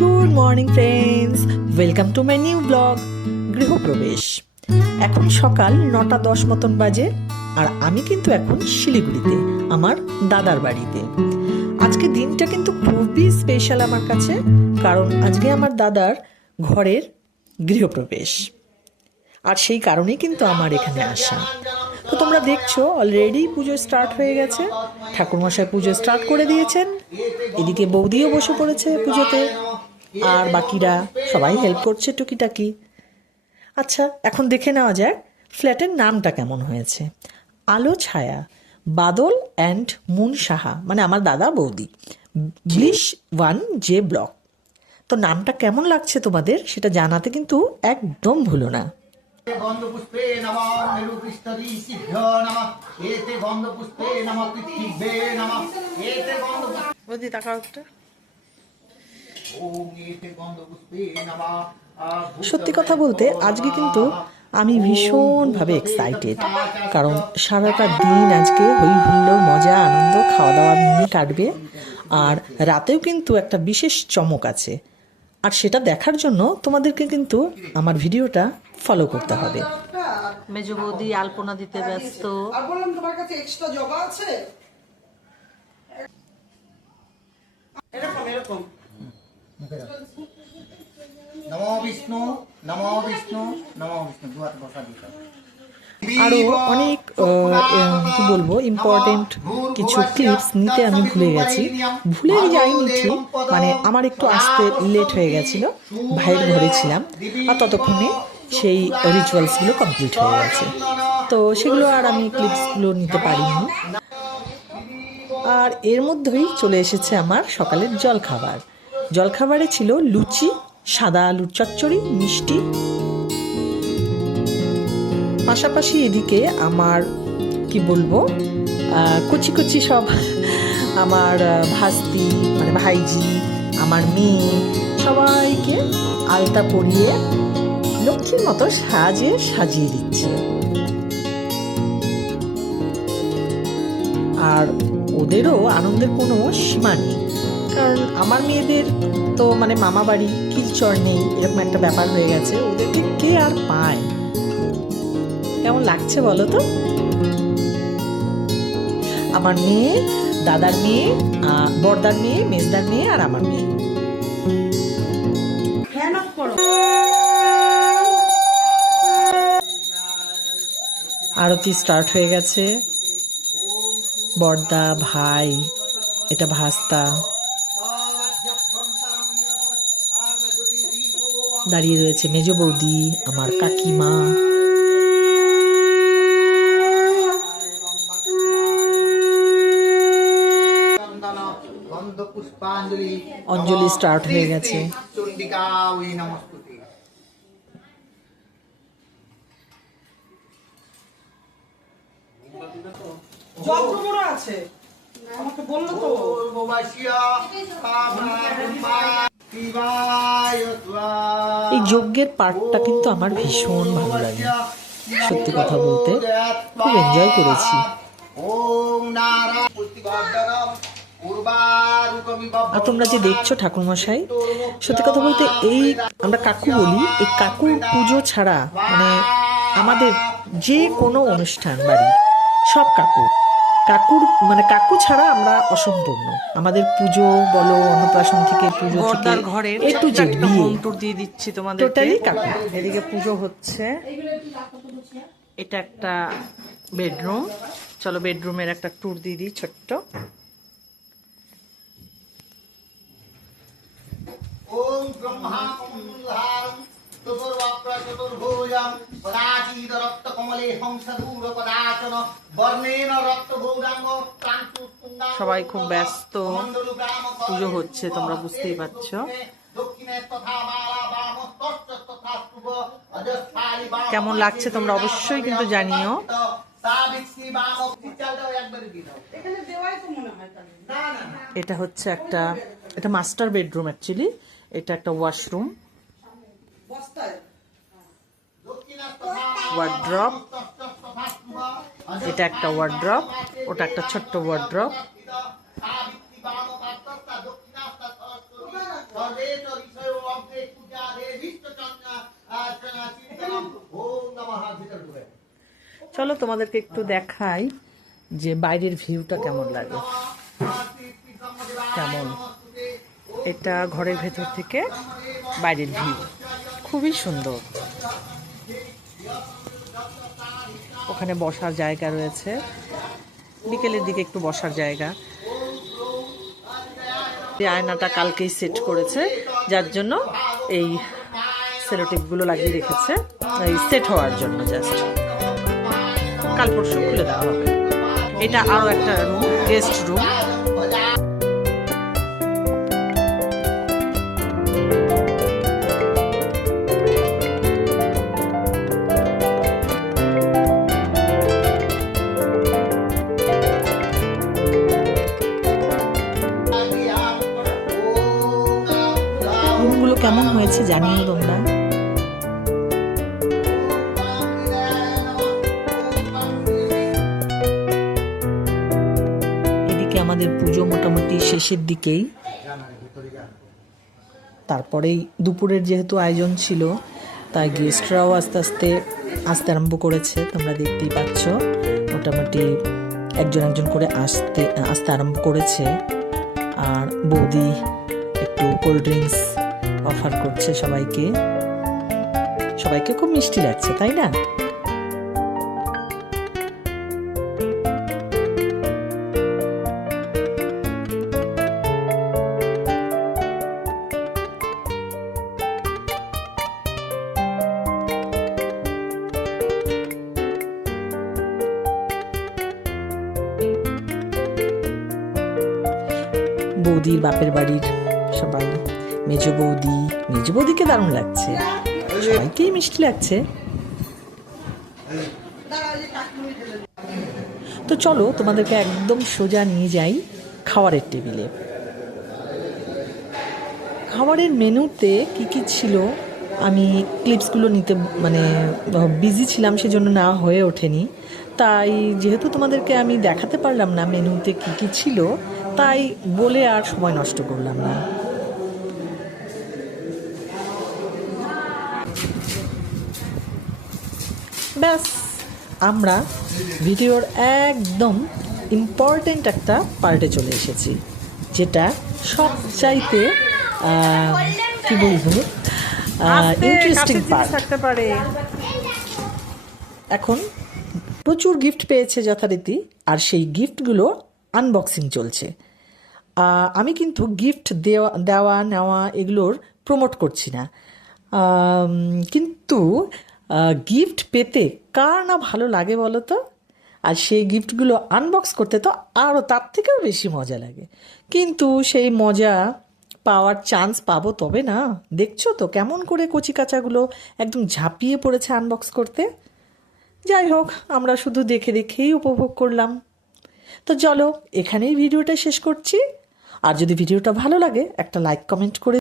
Good morning friends, welcome to my new blog গৃহপ্রবেশ। এখন সকাল 9:10 মতন বাজে, আর আমি কিন্তু এখন শিলিগুড়িতে আমার দাদার বাড়িতে। আজকে দিনটা কিন্তু খুবই স্পেশাল আমার কাছে, কারণ আজকে আমার দাদার ঘরের গৃহপ্রবেশ, আর সেই কারণেই কিন্তু আমার এখানে আসা। তো তোমরা দেখছো অলরেডি পুজো স্টার্ট হয়ে গেছে, ঠাকুরমশাই পুজো স্টার্ট করে দিয়েছেন, এদিকে বৌদিও বসে পড়েছে পুজোতে, আর বাকিরা সবাই হেল্প করছে টুকিটাকি। আচ্ছা, এখন দেখে নেওয়া যাক ফ্ল্যাটের নামটা কেমন হয়েছে। আলো ছায়া বাদল অ্যান্ড মুন সাহা, মানে আমার দাদা বৌদি, ব্লিশ 1J ব্লক। তো নামটা কেমন লাগছে তোমাদের সেটা জানাতে কিন্তু একদম ভুলো না। গন্ধপুষ্পে নমঃ মেরুপৃষ্ঠঋষিভ্যো নমঃ এতে গন্ধপুষ্পে নমঃ পৃথিবীবে নমঃ এতে গন্ধপুষ্পে বৌদি তাকাও একটা। ওম এতে গন্ধপুষ্পে নমঃ। সত্যি কথা বলতে আজকে কিন্তু আমি ভীষণভাবে এক্সাইটেড, কারণ সারাটা দিন আজকে হই হুল্লোড়, মজা, আনন্দ, খাওয়া দাওয়া নিয়ে কাটবে, আর রাতেও কিন্তু একটা বিশেষ চমক আছে, আর সেটা দেখার জন্য তোমাদেরকে কিন্তু আমার ভিডিওটা ফলো করতে হবে। মেজো বৌদি আলপনা দিতে ব্যস্ত। আর বললাম তোমার কাছে এক্সট্রা জবা আছে এরকম এরকম। নমো বিষ্ণু নমো বিষ্ণু নমো বিষ্ণু দুয়াত বসা দিতে। আরও অনেক কি বলবো ইম্পর্টেন্ট কিছু ক্লিপস নিতে আমি ভুলে গেছি, ভুলে যাইনি ঠিক, মানে আমার একটু আসতে লেট হয়ে গেছিল, ভাইয়ের ঘরে ছিলাম, আর ততক্ষণে সেই রিচুয়ালসগুলো কমপ্লিট হয়ে গেছে, তো সেগুলো আর আমি ক্লিপসগুলো নিতে পারিনি। আর এর মধ্যেই চলে এসেছে আমার সকালের জলখাবার। জলখাবারে ছিল লুচি, সাদা আলুর চচ্চড়ি, মিষ্টি, পাশাপাশি এদিকে আমার কি বলবো কচি কচি সব আমার ভাস্তি, মানে ভাইজি, আমার মেয়ে, সবাইকে আলতা পরিয়ে লক্ষ্মীর মতো সাজিয়ে দিচ্ছে। আর ওদেরও আনন্দের কোনো সীমা নেই, কারণ আমার মেয়েদের তো মানে মামা বাড়ি কিলচর নেই, এরকম একটা ব্যাপার হয়ে গেছে, ওদেরকে কে আর পায়। কেমন লাগছে বলো তো? আমার মেয়ে, দাদার মেয়ে, বড়দার মেয়ে, মেজদার মেয়ে, আর আমার মেয়ে। আরতি স্টার্ট হয়ে গেছে। বড়দা, ভাই, এটা ভাস্তা, দাঁড়িয়ে রয়েছে মেজো বৌদি, আমার কাকিমা। অঞ্জলি স্টার্ট হয়ে গেছে। আছে আমাকে বললো তো। এই যজ্ঞের পার্টটা কিন্তু আমার ভীষণ ভালো লাগে, সত্যি কথা বলতে খুব এনজয় করেছি। আর তোমরা যে দেখছো ঠাকুরমশাই, সত্যি কথা বলতে এই আমরা কাকু বলি, এই কাকুর পুজো ছাড়া মানে আমাদের যে কোনো অনুষ্ঠান বাড়ির সব কাকুর মানে কাকু ছাড়া আমরা অসম্পূর্ণ। আমাদের পুজো বলো, অন্নপ্রাশন থেকে পুজো থেকে এ টু জেড বিয়ে টুর দিয়ে দিচ্ছি তোমাদের, টোটালি কাকু। এদিকে পুজো হচ্ছে, এটা একটা বেডরুম, চলো বেডরুমের একটা ট্যুর দিয়ে দিই ছোট্ট। ওম ব্রহ্মা কমলধারম চতুর্বক্র চতুর্ভুজম পদাচিত রক্ত কমলে হংসদূর পদাচন বর্ণেন রক্ত গৌরাঙ্গ প্রাণতুঙ্গা। সবাই খুব ব্যস্ত, পুজো হচ্ছে, তোমরা বুঝতেই পারছো। কেমন লাগছে তোমরা অবশ্যই কিন্তু জানিও। এটা হচ্ছে একটা, এটা মাস্টার বেডরুম অ্যাকচুয়ালি, এটা একটা ওয়াশরুম, ওয়ার্ড্রপ, এটা একটা ওয়ার্ড্রপ, ওটা একটা ছোট্ট ওয়ার্ড্রপ। চলো তোমাদেরকে একটু দেখাই যে বাইরের ভিউটা কেমন লাগে। কেমন, এটা ঘরের ভেতর থেকে বাইরের ভিউ খুবই সুন্দর। ওখানে বসার জায়গা রয়েছে, বিকেলের দিকে একটু বসার জায়গা। এই আয়নাটা কালকেই সেট করেছে, যার জন্য এই সেলোটেপগুলো লাগিয়ে রেখেছে এই সেট হওয়ার জন্য। জাস্ট কাল পরশু খুলে দেওয়া হবে। এটা আরো একটা রুম, গেস্ট রুম। রুমগুলো কেমন হয়েছে জানিও তোমরা। এদিকে আমাদের পুজো মোটামুটি শেষের দিকেই। তারপরেই দুপুরের যেহেতু আয়োজন ছিল, তাই গেস্টরাও আস্তে আস্তে আসতে আরম্ভ করেছে। তোমরা দেখতেই পাচ্ছ, মোটামুটি একজন একজন করে আসতে আরম্ভ করেছে। আর বৌদি একটু কোল্ড ড্রিঙ্কস অফার করছে সবাইকে। সবাইকে খুব মিষ্টি লাগছে, তাই না? বৌদির বাপের বাড়ির সবাই, মেজ বৌদিকে দারুণ লাগছে, সবাইকেই মিষ্টি লাগছে। তো চলো তোমাদেরকে একদম সোজা নিয়ে যাই খাবারের টেবিলে। খাবারের মেনুতে কি কি ছিল আমি ক্লিপসগুলো নিতে বিজি ছিলাম, সেজন্য না হয়ে ওঠেনি। তাই যেহেতু তোমাদেরকে আমি দেখাতে পারলাম না মেনুতে কি কি ছিল, তাই বলে আর সময় নষ্ট করলাম না। ব্যাস, আমরা ভিডিওর একদম ইম্পর্টেন্ট একটা পার্টে চলে এসেছি, যেটা সবচাইতে কি বলবো ইন্টারেস্টিং পার্ট থাকতে পারে। এখন প্রচুর গিফট পেয়েছে যথারীতি, আর সেই গিফটগুলো আনবক্সিং চলছে। আমি কিন্তু গিফট দেওয়া নেওয়া এগুলোর প্রমোট করছি না, কিন্তু গিফট পেতে কার না ভালো লাগে বলো তো? আর সেই গিফটগুলো আনবক্স করতে তো আরও তার থেকেও বেশি মজা লাগে। কিন্তু সেই মজা পাওয়ার চান্স পাবো তবে না। দেখছো তো কেমন করে কচি কাচাগুলো একদম ঝাঁপিয়ে পড়েছে আনবক্স করতে। যাই হোক, আমরা শুধু দেখে দেখেই উপভোগ করলাম। তো চলো এখানেই ভিডিওটা শেষ করছি। আর যদি ভিডিওটা ভালো লাগে একটা লাইক কমেন্ট করে